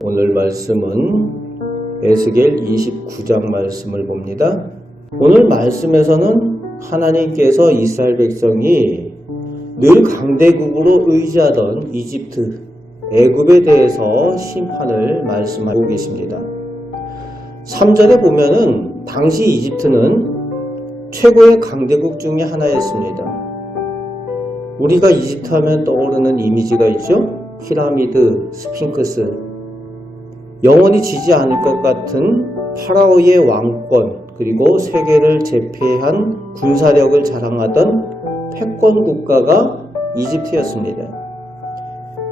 오늘 말씀은 에스겔 29장 말씀을 봅니다. 오늘 말씀에서는 하나님께서 이스라엘 백성이 늘 강대국으로 의지하던 이집트, 애굽에 대해서 심판을 말씀하고 계십니다. 3절에 보면은 당시 이집트는 최고의 강대국 중에 하나였습니다. 우리가 이집트 하면 떠오르는 이미지가 있죠? 피라미드, 스핑크스, 영원히 지지 않을 것 같은 파라오의 왕권, 그리고 세계를 제패한 군사력을 자랑하던 패권 국가가 이집트였습니다.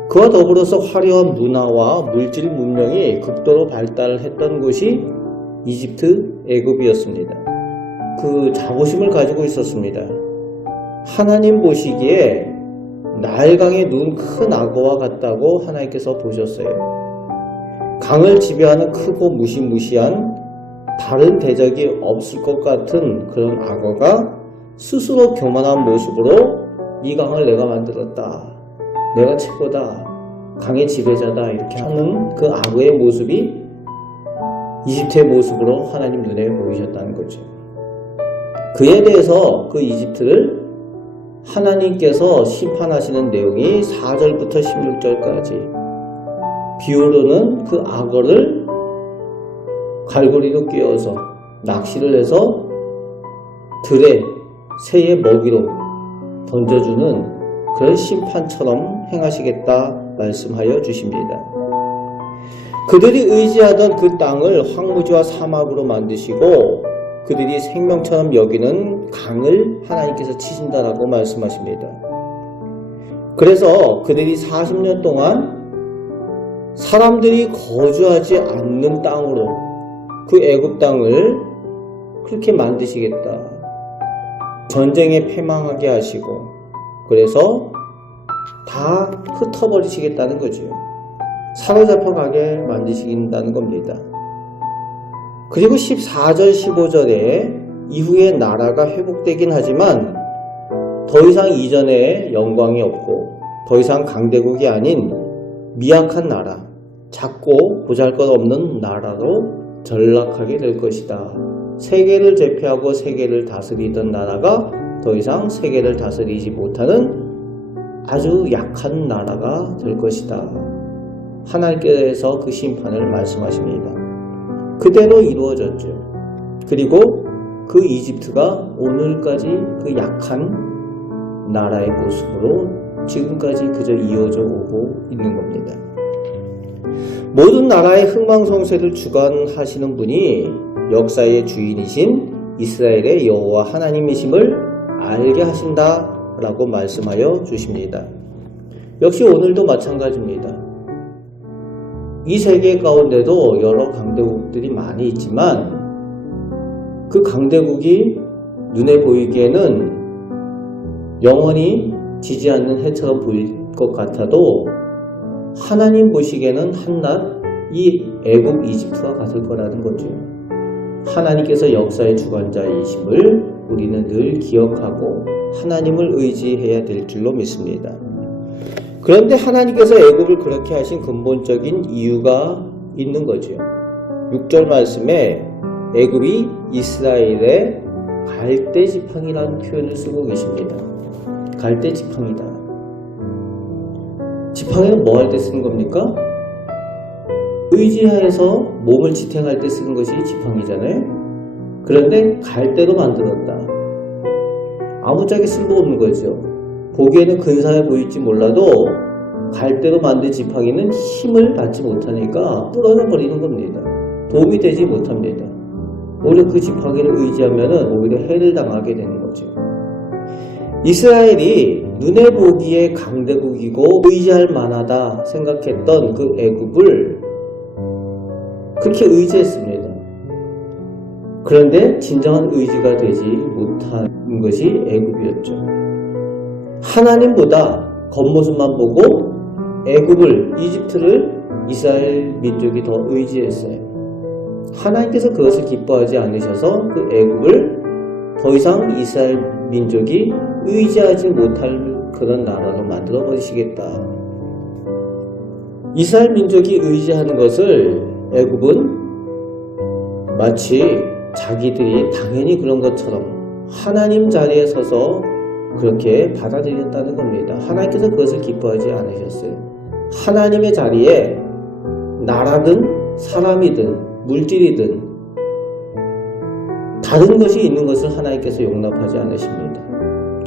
그와 더불어서 화려한 문화와 물질 문명이 극도로 발달했던 곳이 이집트, 애굽이었습니다. 그 자부심을 가지고 있었습니다. 하나님 보시기에 나일강에 누운 큰 악어와 같다고 하나님께서 보셨어요. 강을 지배하는 크고 무시무시한 다른 대적이 없을 것 같은 그런 악어가 스스로 교만한 모습으로 이 강을 내가 만들었다, 내가 최고다, 강의 지배자다, 이렇게 하는 그 악어의 모습이 이집트의 모습으로 하나님 눈에 보이셨다는 거죠. 그에 대해서 그 이집트를 하나님께서 심판하시는 내용이 4절부터 16절까지, 비유로는 그 악어를 갈고리로 끼워서 낚시를 해서 들에 새의 먹이로 던져주는 그런 심판처럼 행하시겠다 말씀하여 주십니다. 그들이 의지하던 그 땅을 황무지와 사막으로 만드시고 그들이 생명처럼 여기는 강을 하나님께서 치신다라고 말씀하십니다. 그래서 그들이 40년 동안 사람들이 거주하지 않는 땅으로 그 애굽 땅을 그렇게 만드시겠다. 전쟁에 패망하게 하시고 그래서 다 흩어버리시겠다는 거죠. 사로잡혀 가게 만드시긴다는 겁니다. 그리고 14절 15절에 이후에 나라가 회복되긴 하지만 더 이상 이전의 영광이 없고 더 이상 강대국이 아닌 미약한 나라, 작고 보잘것없는 나라로 전락하게 될 것이다. 세계를 제패하고 세계를 다스리던 나라가 더 이상 세계를 다스리지 못하는 아주 약한 나라가 될 것이다. 하나님께서 그 심판을 말씀하십니다. 그대로 이루어졌죠. 그리고 그 이집트가 오늘까지 그 약한 나라의 모습으로 지금까지 그저 이어져 오고 있는 겁니다. 모든 나라의 흥망성쇠를 주관하시는 분이 역사의 주인이신 이스라엘의 여호와 하나님이심을 알게 하신다라고 말씀하여 주십니다. 역시 오늘도 마찬가지입니다. 이 세계 가운데도 여러 강대국들이 많이 있지만 그 강대국이 눈에 보이기에는 영원히 지지 않는 해처럼 보일 것 같아도 하나님 보시기에는 한낱 이 애굽 이집트와 같을 거라는 거죠. 하나님께서 역사의 주관자이심을 우리는 늘 기억하고 하나님을 의지해야 될 줄로 믿습니다. 그런데 하나님께서 애굽을 그렇게 하신 근본적인 이유가 있는 거죠. 6절 말씀에 애굽이 이스라엘의 갈대지팡이라는 표현을 쓰고 계십니다. 갈대지팡이다. 지팡이는 뭐 할 때 쓰는 겁니까? 의지하에서 몸을 지탱할 때 쓰는 것이 지팡이잖아요. 그런데 갈대로 만들었다. 아무짝에 쓸모없는 거죠. 보기에는 근사해 보일지 몰라도 갈대로 만든 지팡이는 힘을 받지 못하니까 부러져 버리는 겁니다. 도움이 되지 못합니다. 오히려 그 지팡이를 의지하면 오히려 해를 당하게 되는 거죠. 이스라엘이 눈에 보기에 강대국이고 의지할 만하다 생각했던 그 애굽을 그렇게 의지했습니다. 그런데 진정한 의지가 되지 못한 것이 애굽이었죠. 하나님보다 겉모습만 보고 애굽을, 이집트를 이스라엘 민족이 더 의지했어요. 하나님께서 그것을 기뻐하지 않으셔서 그 애굽을 더 이상 이스라엘 민족이 의지하지 못할 그런 나라로 만들어 버리시겠다. 이스라엘 민족이 의지하는 것을 애굽은 마치 자기들이 당연히 그런 것처럼 하나님 자리에 서서 그렇게 받아들였다는 겁니다. 하나님께서 그것을 기뻐하지 않으셨어요. 하나님의 자리에 나라든 사람이든 물질이든 다른 것이 있는 것을 하나님께서 용납하지 않으십니다.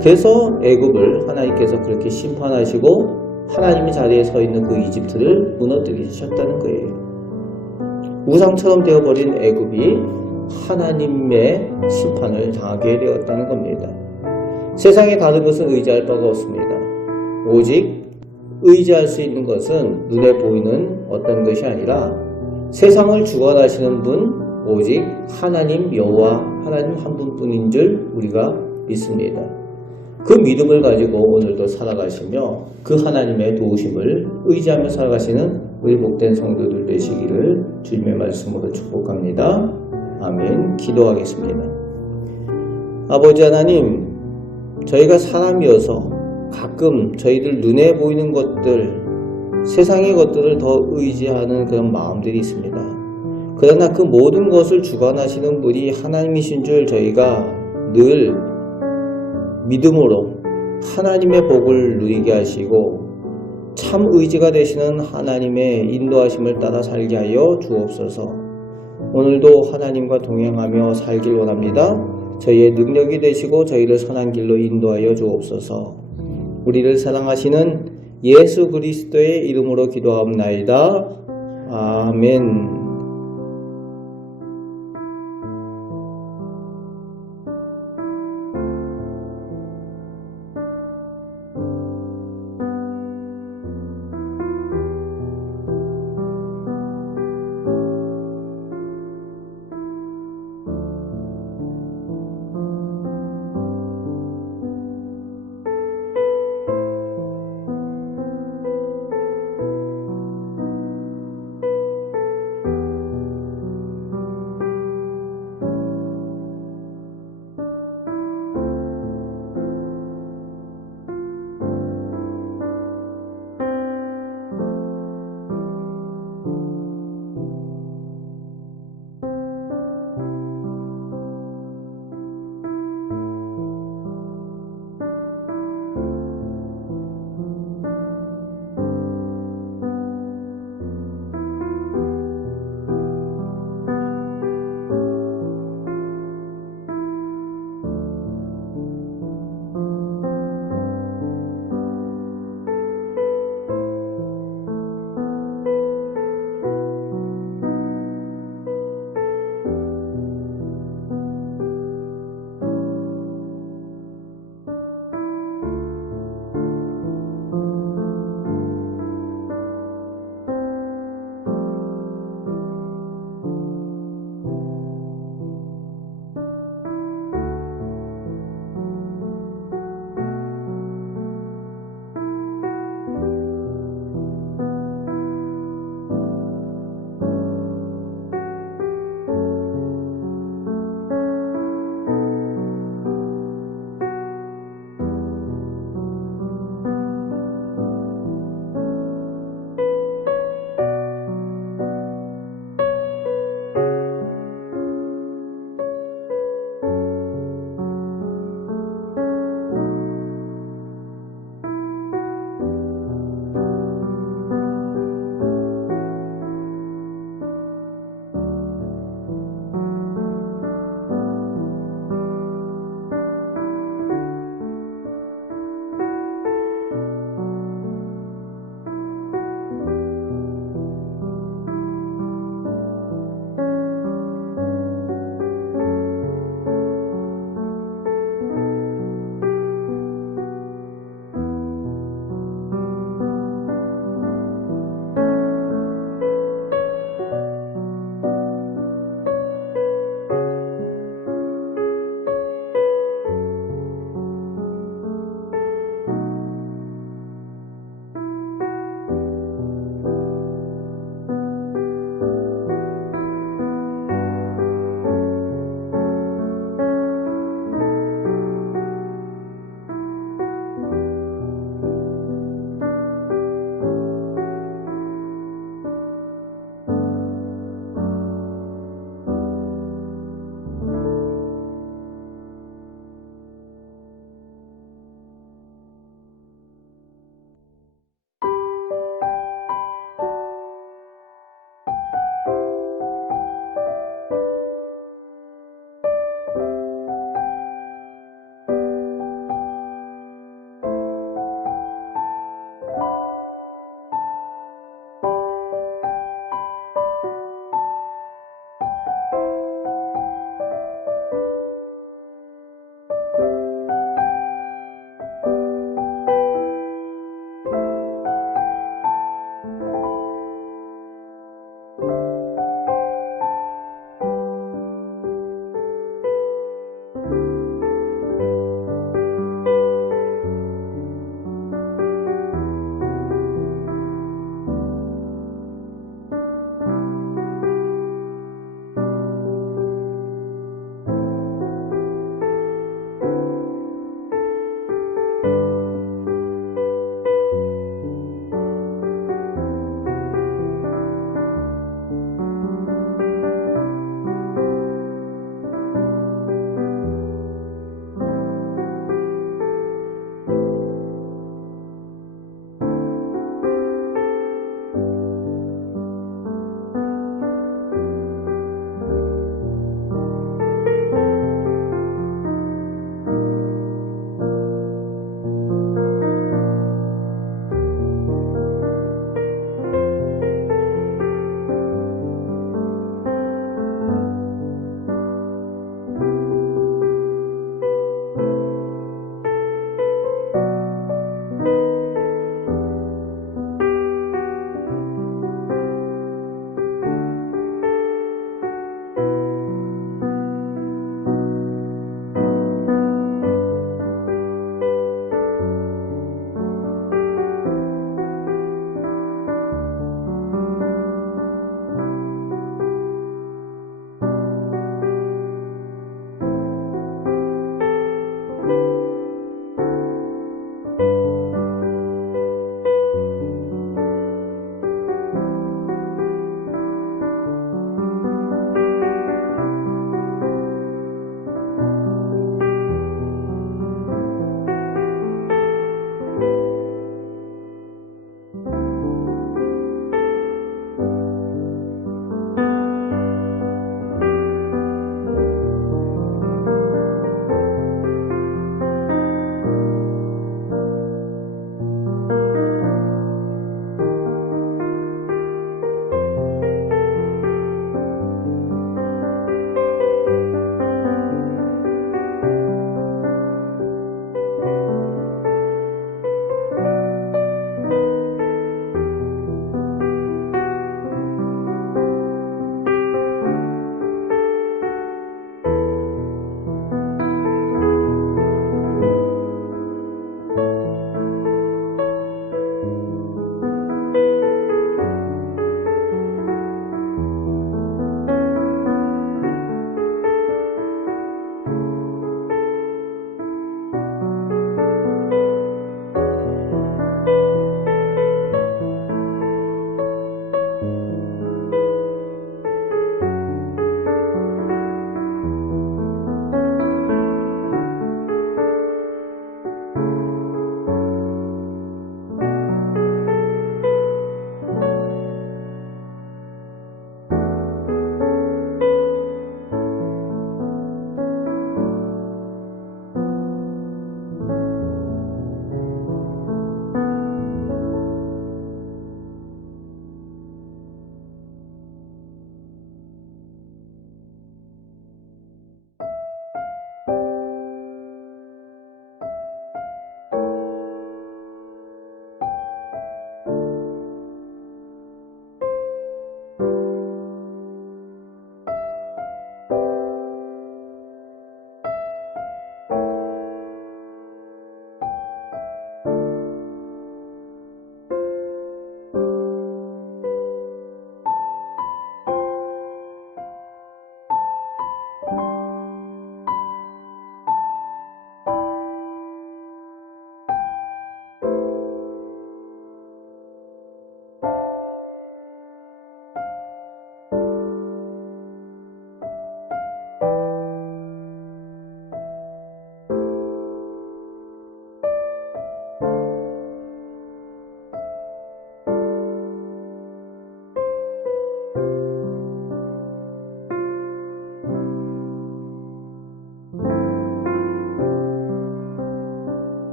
그래서 애굽을 하나님께서 그렇게 심판하시고 하나님의 자리에 서 있는 그 이집트를 무너뜨리셨다는 거예요. 우상처럼 되어버린 애굽이 하나님의 심판을 당하게 되었다는 겁니다. 세상에 다른 것은 의지할 바가 없습니다. 오직 의지할 수 있는 것은 눈에 보이는 어떤 것이 아니라 세상을 주관하시는 분 오직 하나님 여호와 하나님 한 분뿐인 줄 우리가 믿습니다. 그 믿음을 가지고 오늘도 살아가시며 그 하나님의 도우심을 의지하며 살아가시는 우리 복된 성도들 되시기를 주님의 말씀으로 축복합니다. 아멘. 기도하겠습니다. 아버지 하나님, 저희가 사람이어서 가끔 저희들 눈에 보이는 것들, 세상의 것들을 더 의지하는 그런 마음들이 있습니다. 그러나 그 모든 것을 주관하시는 분이 하나님이신 줄 저희가 늘 믿음으로 하나님의 복을 누리게 하시고 참 의지가 되시는 하나님의 인도하심을 따라 살게 하여 주옵소서. 오늘도 하나님과 동행하며 살길 원합니다. 저희의 능력이 되시고 저희를 선한 길로 인도하여 주옵소서. 우리를 사랑하시는 예수 그리스도의 이름으로 기도하옵나이다. 아멘.